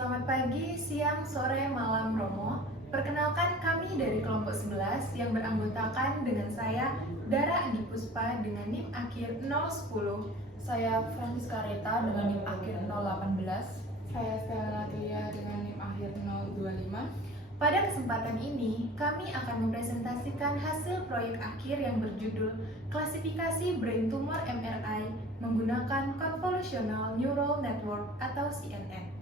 Selamat pagi, siang, sore, malam, Romo. Perkenalkan kami dari kelompok 11 yang beranggotakan dengan saya, Dara Adi Puspa dengan NIM akhir 010. Saya Francisca Reta dengan NIM akhir 018. Saya Stella Natalia dengan NIM akhir 025. Pada kesempatan ini, kami akan mempresentasikan hasil proyek akhir yang berjudul Klasifikasi Brain Tumor MRI menggunakan Convolutional Neural Network atau CNN.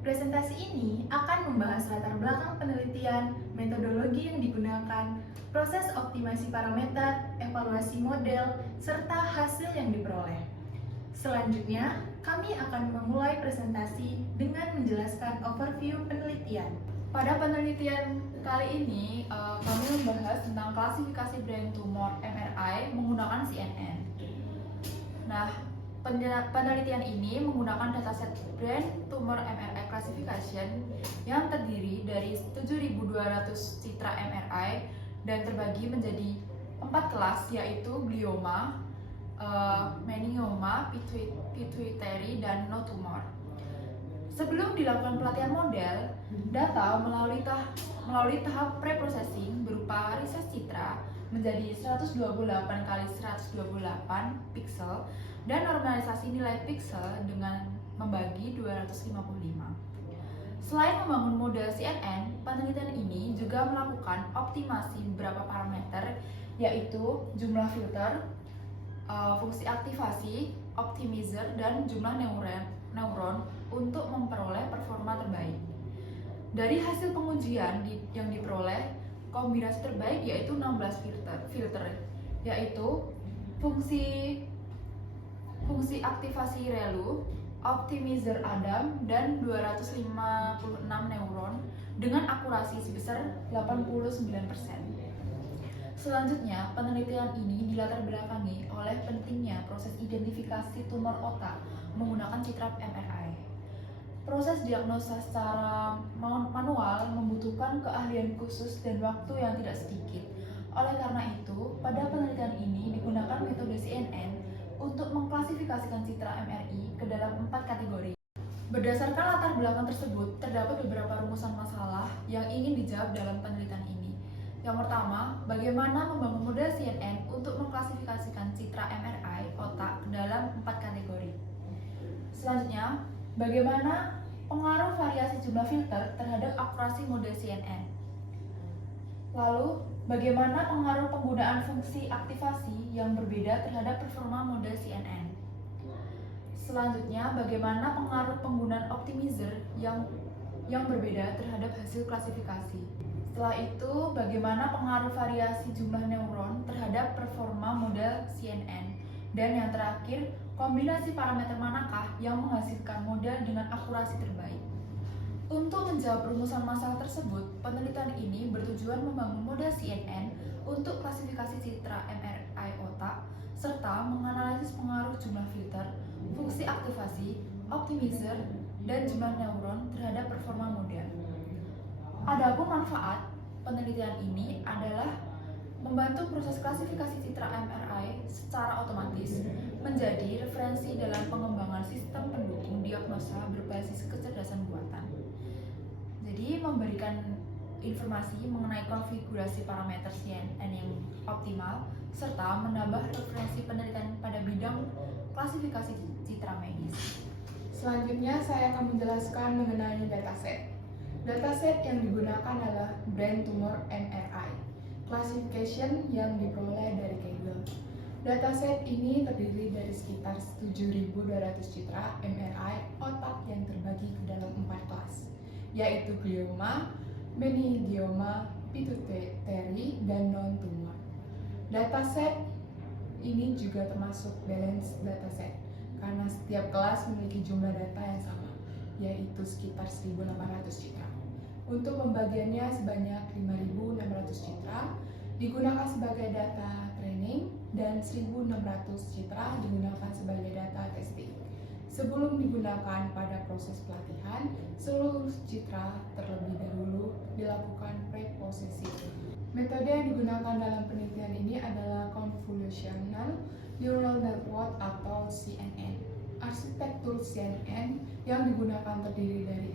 Presentasi ini akan membahas latar belakang penelitian, metodologi yang digunakan, proses optimasi parameter, evaluasi model, serta hasil yang diperoleh. Selanjutnya, kami akan memulai presentasi dengan menjelaskan overview penelitian. Pada penelitian kali ini, kami membahas tentang klasifikasi brain tumor MRI menggunakan CNN. Nah, penelitian ini menggunakan dataset brain tumor MRI classification yang terdiri dari 7.200 citra MRI dan terbagi menjadi 4 kelas, yaitu glioma, meningioma, pituitary, dan no tumor. Sebelum dilakukan pelatihan model, data melalui tahap preprocessing berupa riset citra menjadi 128 kali 128 pixel dan normalisasi nilai pixel dengan membagi 255. Selain membangun model CNN, penelitian ini juga melakukan optimasi beberapa parameter, yaitu jumlah filter, fungsi aktivasi, optimizer, dan jumlah neuron untuk memperoleh performa terbaik. Dari hasil pengujian yang diperoleh, kombinasi terbaik yaitu 16 filter, yaitu fungsi aktivasi ReLU, optimizer Adam, dan 256 neuron dengan akurasi sebesar 89%. Selanjutnya, penelitian ini dilatar belakangi oleh pentingnya proses identifikasi tumor otak menggunakan citra MRI. Proses diagnosa secara manual membutuhkan keahlian khusus dan waktu yang tidak sedikit. Oleh karena itu, pada penelitian ini digunakan metode CNN untuk mengklasifikasikan citra MRI ke dalam 4 kategori. Berdasarkan latar belakang tersebut, terdapat beberapa rumusan masalah yang ingin dijawab dalam penelitian ini. Yang pertama, bagaimana membangun model CNN untuk mengklasifikasikan citra MRI otak ke dalam 4 kategori. Selanjutnya, bagaimana pengaruh variasi jumlah filter terhadap akurasi model CNN. Lalu, bagaimana pengaruh penggunaan fungsi aktivasi yang berbeda terhadap performa model CNN. Selanjutnya, bagaimana pengaruh penggunaan optimizer yang berbeda terhadap hasil klasifikasi. Setelah itu, bagaimana pengaruh variasi jumlah neuron terhadap performa model CNN. Dan yang terakhir, kombinasi parameter manakah yang menghasilkan model dengan akurasi terbaik. Untuk menjawab rumusan masalah tersebut, penelitian ini bertujuan membangun model CNN untuk klasifikasi citra MRI otak, serta menganalisis pengaruh jumlah filter, fungsi aktivasi, optimizer, dan jumlah neuron terhadap performa model. Adapun manfaat penelitian ini adalah membantu proses klasifikasi citra MRI secara otomatis menjadi referensi dalam pengembangan sistem pendukung diagnosa berbasis kecerdasan buatan. Jadi memberikan informasi mengenai konfigurasi parameter CNN yang optimal serta menambah referensi penelitian pada bidang klasifikasi citra medis. Selanjutnya saya akan menjelaskan mengenai dataset. Dataset yang digunakan adalah Brain Tumor MRI classification yang diperoleh dari Kaggle. Dataset ini terdiri dari sekitar 7.200 citra MRI otak yang terbagi ke dalam 4 kelas, yaitu glioma, meningioma, pituitary, dan non-tumor. Dataset ini juga termasuk balanced dataset karena setiap kelas memiliki jumlah data yang sama, yaitu sekitar 1.800 citra. Untuk pembagiannya sebanyak 5.600 citra digunakan sebagai data training dan 1.600 citra digunakan sebagai data testing. Sebelum digunakan pada proses pelatihan, seluruh citra terlebih dahulu dilakukan pre-processing. Metode yang digunakan dalam penelitian ini adalah Convolutional Neural Network atau CNN. Arsitektur CNN yang digunakan terdiri dari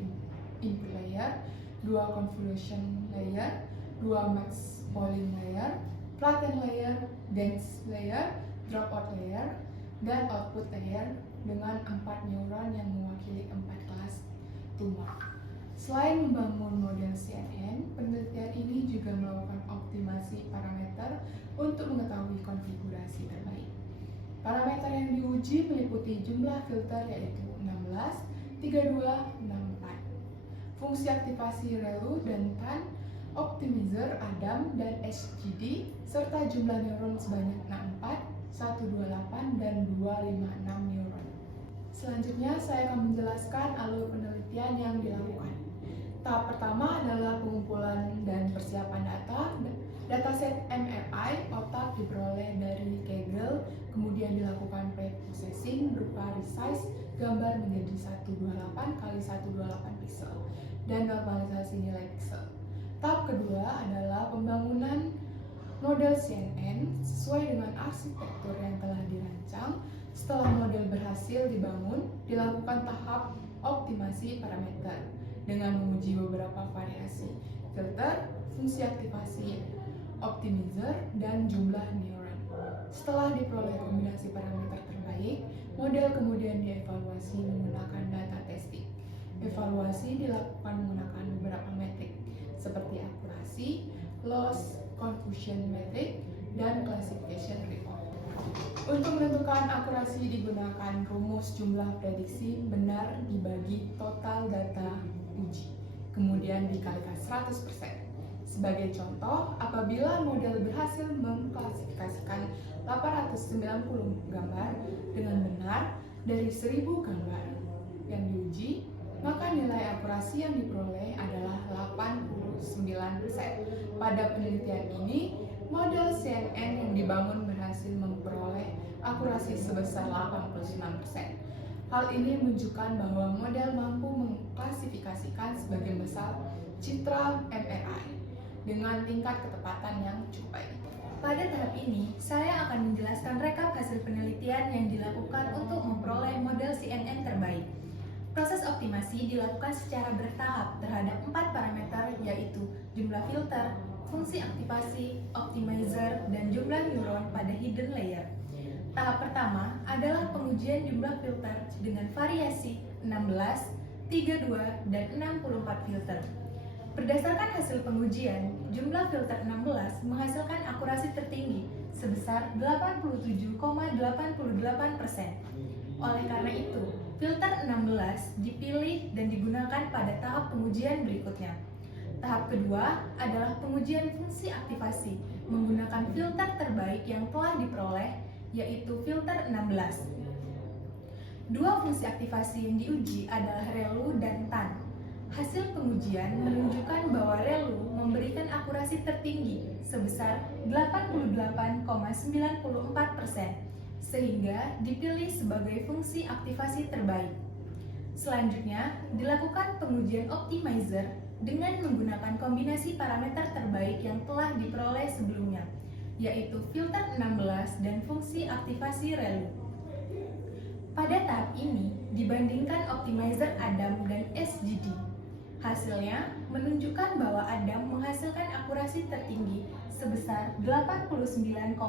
2 convolution layer, 2 max Pauling layer, flatten layer, dense layer, dropout layer, dan output layer dengan 4 neuron yang mewakili 4 kelas tumor. Selain membangun model CNN, penelitian ini juga melakukan optimasi parameter untuk mengetahui konfigurasi terbaik. Parameter yang diuji meliputi jumlah filter yaitu 16, 32, 64, fungsi aktivasi ReLU dan TAN, optimizer ADAM dan SGD, serta jumlah neuron sebanyak 64, 128, dan 256 neuron. Selanjutnya saya akan menjelaskan alur penelitian yang dilakukan. Tahap pertama adalah pengumpulan dan persiapan data. Dataset MRI otak diperoleh dari Kaggle, kemudian dilakukan pre-processing berupa resize gambar menjadi 128 x 128 pixel dan normalisasi nilai pixel. Tahap kedua adalah pembangunan model CNN sesuai dengan arsitektur yang telah dirancang. Setelah model berhasil dibangun, dilakukan tahap optimasi parameter dengan menguji beberapa variasi filter, fungsi aktivasi, optimizer, dan jumlah neuron. Setelah diperoleh kombinasi parameter terbaik, model kemudian dievaluasi menggunakan data testing. Evaluasi dilakukan menggunakan beberapa metrik seperti akurasi, loss, confusion metric, dan classification report. Untuk menentukan akurasi digunakan rumus jumlah prediksi benar dibagi total data uji, kemudian dikalikan 100%. Sebagai contoh, apabila model berhasil mengklasifikasikan 890 gambar dengan benar dari 1000 gambar yang diuji, maka nilai akurasi yang diperoleh adalah 89%. Pada penelitian ini, model CNN yang dibangun berhasil memperoleh akurasi sebesar 89%. Hal ini menunjukkan bahwa model mampu mengklasifikasikan sebagian besar citra MRI dengan tingkat ketepatan yang cukup baik. Pada tahap ini, saya akan menjelaskan rekap hasil penelitian yang dilakukan untuk memperoleh model CNN terbaik. Proses optimasi dilakukan secara bertahap terhadap 4 parameter yaitu jumlah filter, fungsi aktivasi, optimizer, dan jumlah neuron pada hidden layer. Tahap pertama adalah pengujian jumlah filter dengan variasi 16, 32, dan 64 filter. Berdasarkan hasil pengujian, jumlah filter 16 menghasilkan akurasi tertinggi sebesar 87,88%. Oleh karena itu, filter 16 dipilih dan digunakan pada tahap pengujian berikutnya. Tahap kedua adalah pengujian fungsi aktivasi menggunakan filter terbaik yang telah diperoleh, yaitu filter 16. Dua fungsi aktivasi yang diuji adalah ReLU dan TAN. Hasil pengujian menunjukkan bahwa ReLU memberikan akurasi tertinggi sebesar 88,94%, sehingga dipilih sebagai fungsi aktivasi terbaik. Selanjutnya, dilakukan pengujian optimizer dengan menggunakan kombinasi parameter terbaik yang telah diperoleh sebelumnya, yaitu filter 16 dan fungsi aktivasi ReLU. Pada tahap ini, dibandingkan optimizer ADAM dan SGD. Hasilnya menunjukkan bahwa ADAM menghasilkan akurasi tertinggi sebesar 89,25%,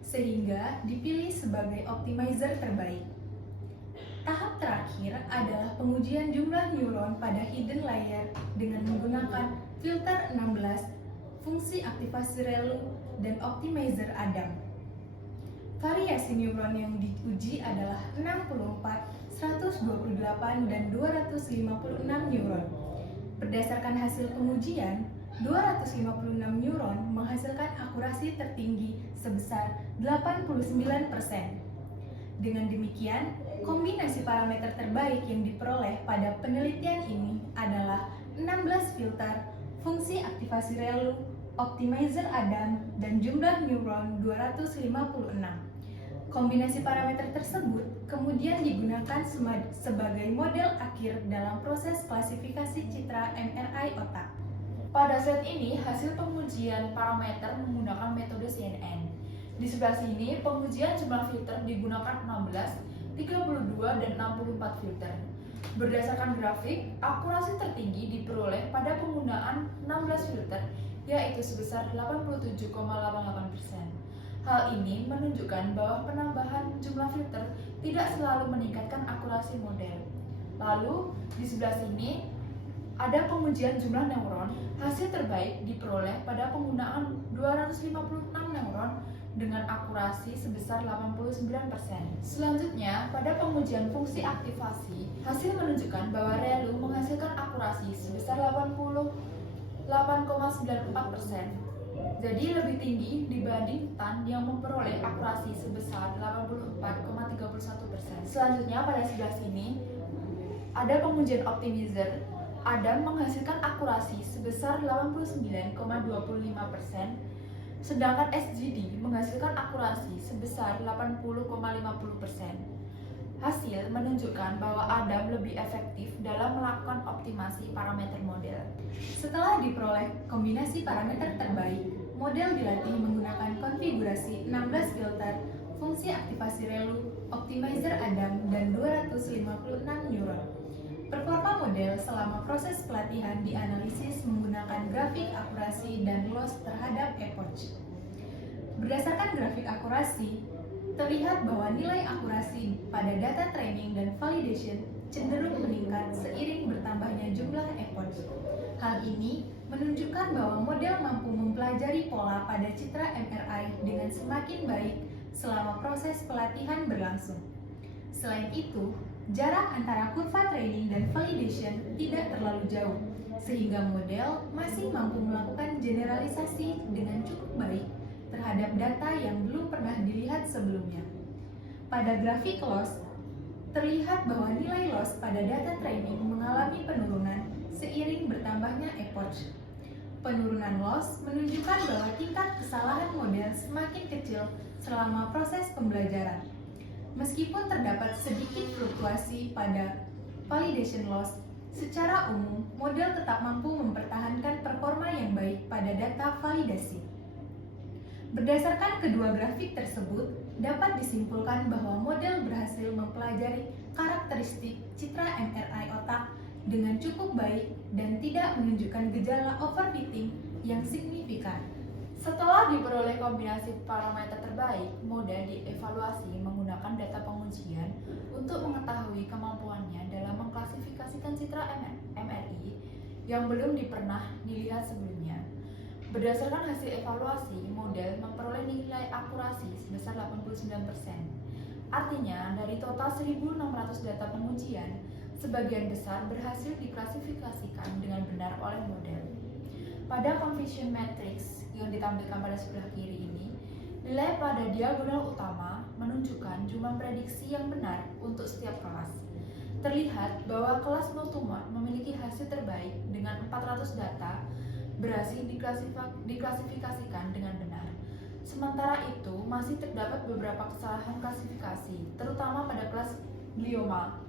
sehingga dipilih sebagai optimizer terbaik. Tahap terakhir adalah pengujian jumlah neuron pada hidden layer dengan menggunakan filter 16, fungsi aktivasi ReLU, dan optimizer ADAM. Variasi neuron yang diuji adalah 64, 128, dan 256 neuron. Berdasarkan hasil pengujian, 256 neuron menghasilkan akurasi tertinggi sebesar 89%. Dengan demikian, kombinasi parameter terbaik yang diperoleh pada penelitian ini adalah 16 filter, fungsi aktivasi ReLU, optimizer ADAM, dan jumlah neuron 256. Kombinasi parameter tersebut kemudian digunakan sebagai model akhir dalam proses klasifikasi citra MRI otak. Pada slide ini, hasil pengujian parameter menggunakan metode CNN. Di sebelah sini, pengujian jumlah filter digunakan 16, 32, dan 64 filter. Berdasarkan grafik, akurasi tertinggi diperoleh pada penggunaan 16 filter, yaitu sebesar 87,88%. Hal ini menunjukkan bahwa penambahan jumlah filter tidak selalu meningkatkan akurasi model. Lalu, di sebelah sini ada pengujian jumlah neuron. Hasil terbaik diperoleh pada penggunaan 256 neuron dengan akurasi sebesar 89%. Selanjutnya, pada pengujian fungsi aktivasi, hasil menunjukkan bahwa ReLU menghasilkan akurasi sebesar 88,94%. Jadi lebih tinggi dibanding TAN yang memperoleh akurasi sebesar 84,31%. Selanjutnya pada sebelah sini ada pengujian optimizer. Adam menghasilkan akurasi sebesar 89,25%, sedangkan SGD menghasilkan akurasi sebesar 80,50%. Hasil menunjukkan bahwa Adam lebih efektif dalam melakukan optimasi parameter model. Setelah diperoleh kombinasi parameter terbaik, model dilatih menggunakan konfigurasi 16 filter, fungsi aktivasi ReLU, optimizer Adam, dan 256 neuron. Performa model selama proses pelatihan dianalisis menggunakan grafik akurasi dan loss terhadap epoch. Berdasarkan grafik akurasi, terlihat bahwa nilai akurasi pada data training dan validation cenderung meningkat seiring bertambahnya jumlah epoch. Hal ini menunjukkan bahwa model mampu mempelajari pola pada citra MRI dengan semakin baik selama proses pelatihan berlangsung. Selain itu, jarak antara kurva training dan validation tidak terlalu jauh, sehingga model masih mampu melakukan generalisasi dengan cukup baik terhadap data yang belum pernah dilihat sebelumnya. Pada grafik loss, terlihat bahwa nilai loss pada data training mengalami penurunan seiring bertambahnya epoch. Penurunan loss menunjukkan bahwa tingkat kesalahan model semakin kecil selama proses pembelajaran. Meskipun terdapat sedikit fluktuasi pada validation loss, secara umum model tetap mampu mempertahankan performa yang baik pada data validasi. Berdasarkan kedua grafik tersebut, dapat disimpulkan bahwa model berhasil mempelajari karakteristik citra MRI otak dengan cukup baik dan tidak menunjukkan gejala overfitting yang signifikan. Setelah diperoleh kombinasi parameter terbaik, model dievaluasi menggunakan data pengujian untuk mengetahui kemampuannya dalam mengklasifikasikan citra MRI yang belum pernah dilihat sebelumnya. Berdasarkan hasil evaluasi, model memperoleh nilai akurasi sebesar 89%. Artinya, dari total 1.600 data pengujian, sebagian besar berhasil diklasifikasikan dengan benar oleh model. Pada confusion matrix yang ditampilkan pada sebelah kiri ini, nilai pada diagonal utama menunjukkan jumlah prediksi yang benar untuk setiap kelas. Terlihat bahwa kelas no tumor memiliki hasil terbaik dengan 400 data berhasil diklasifikasikan dengan benar. Sementara itu, masih terdapat beberapa kesalahan klasifikasi, terutama pada kelas glioma,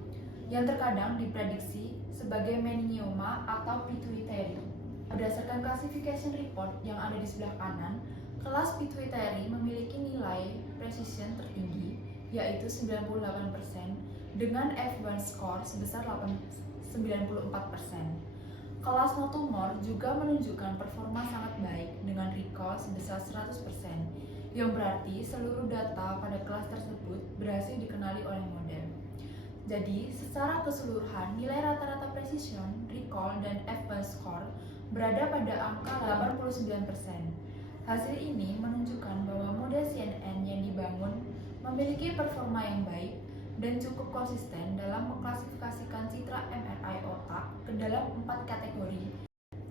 yang terkadang diprediksi sebagai meningioma atau pituitary. Berdasarkan classification report yang ada di sebelah kanan, kelas pituitary memiliki nilai precision tertinggi, yaitu 98%, dengan F1 score sebesar 94%. Kelas no tumor juga menunjukkan performa sangat baik dengan recall sebesar 100%, yang berarti seluruh data pada kelas tersebut berhasil dikenali oleh model. Jadi, secara keseluruhan, nilai rata-rata precision, recall, dan F1 score berada pada angka 89%. Hasil ini menunjukkan bahwa model CNN yang dibangun memiliki performa yang baik dan cukup konsisten dalam mengklasifikasikan citra MRI otak ke dalam 4 kategori.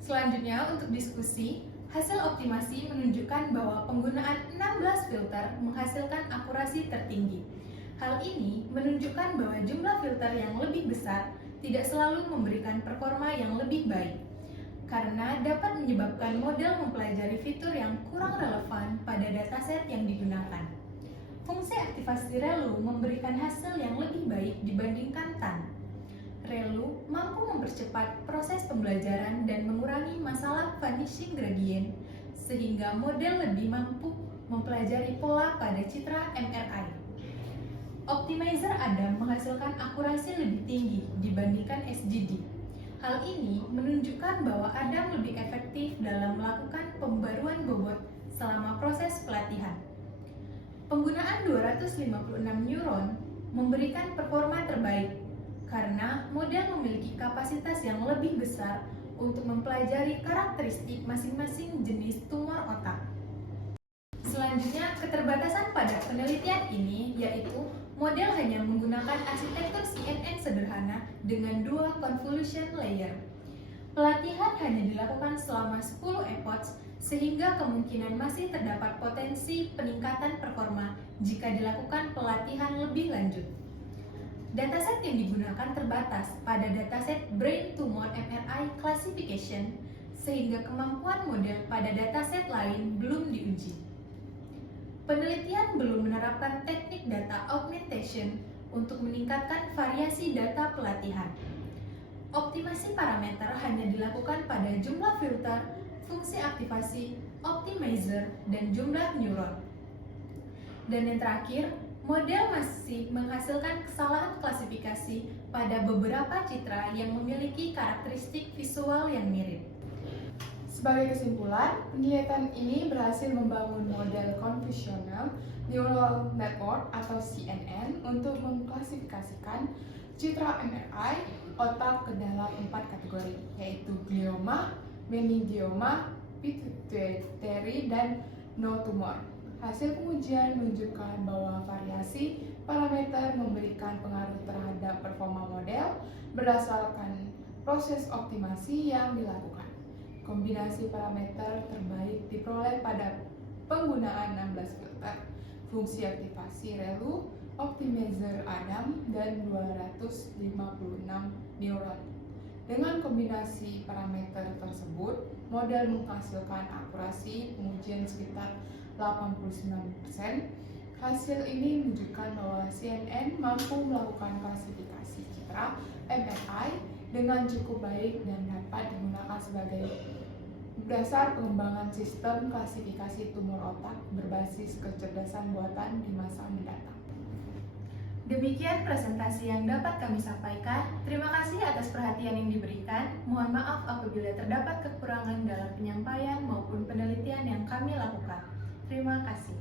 Selanjutnya, untuk diskusi, hasil optimasi menunjukkan bahwa penggunaan 16 filter menghasilkan akurasi tertinggi. Hal ini menunjukkan bahwa jumlah filter yang lebih besar tidak selalu memberikan performa yang lebih baik, karena dapat menyebabkan model mempelajari fitur yang kurang relevan pada dataset yang digunakan. Fungsi aktivasi ReLU memberikan hasil yang lebih baik dibandingkan TAN. ReLU mampu mempercepat proses pembelajaran dan mengurangi masalah vanishing gradient, sehingga model lebih mampu mempelajari pola pada citra MRI. Optimizer Adam menghasilkan akurasi lebih tinggi dibandingkan SGD. Hal ini menunjukkan bahwa Adam lebih efektif dalam melakukan pembaruan bobot selama proses pelatihan. Penggunaan 256 neuron memberikan performa terbaik karena model memiliki kapasitas yang lebih besar untuk mempelajari karakteristik masing-masing jenis tumor otak. Selanjutnya, keterbatasan pada penelitian ini yaitu model hanya menggunakan arsitektur CNN sederhana dengan 2 convolution layer. Pelatihan hanya dilakukan selama 10 epochs sehingga kemungkinan masih terdapat potensi peningkatan performa jika dilakukan pelatihan lebih lanjut. Dataset yang digunakan terbatas pada dataset Brain Tumor MRI Classification sehingga kemampuan model pada dataset lain belum diuji. Penelitian belum menerapkan teknik data augmentation untuk meningkatkan variasi data pelatihan. Optimasi parameter hanya dilakukan pada jumlah filter, fungsi aktivasi, optimizer, dan jumlah neuron. Dan yang terakhir, model masih menghasilkan kesalahan klasifikasi pada beberapa citra yang memiliki karakteristik visual yang mirip. Sebagai kesimpulan, penelitian ini berhasil membangun model Convolutional Neural Network atau CNN untuk mengklasifikasikan citra MRI otak ke dalam 4 kategori, yaitu glioma, meningioma, pituitary, dan no tumor. Hasil pengujian menunjukkan bahwa variasi parameter memberikan pengaruh terhadap performa model berdasarkan proses optimasi yang dilakukan. Kombinasi parameter terbaik diperoleh pada penggunaan 16 filter, fungsi aktivasi ReLU, optimizer Adam, dan 256 neuron. Dengan kombinasi parameter tersebut, model menghasilkan akurasi pengujian sekitar 89%. Hasil ini menunjukkan bahwa CNN mampu melakukan klasifikasi citra MRI dengan cukup baik dan dapat digunakan sebagai dasar pengembangan sistem klasifikasi tumor otak berbasis kecerdasan buatan di masa mendatang. Demikian presentasi yang dapat kami sampaikan. Terima kasih atas perhatian yang diberikan. Mohon maaf apabila terdapat kekurangan dalam penyampaian maupun penelitian yang kami lakukan. Terima kasih.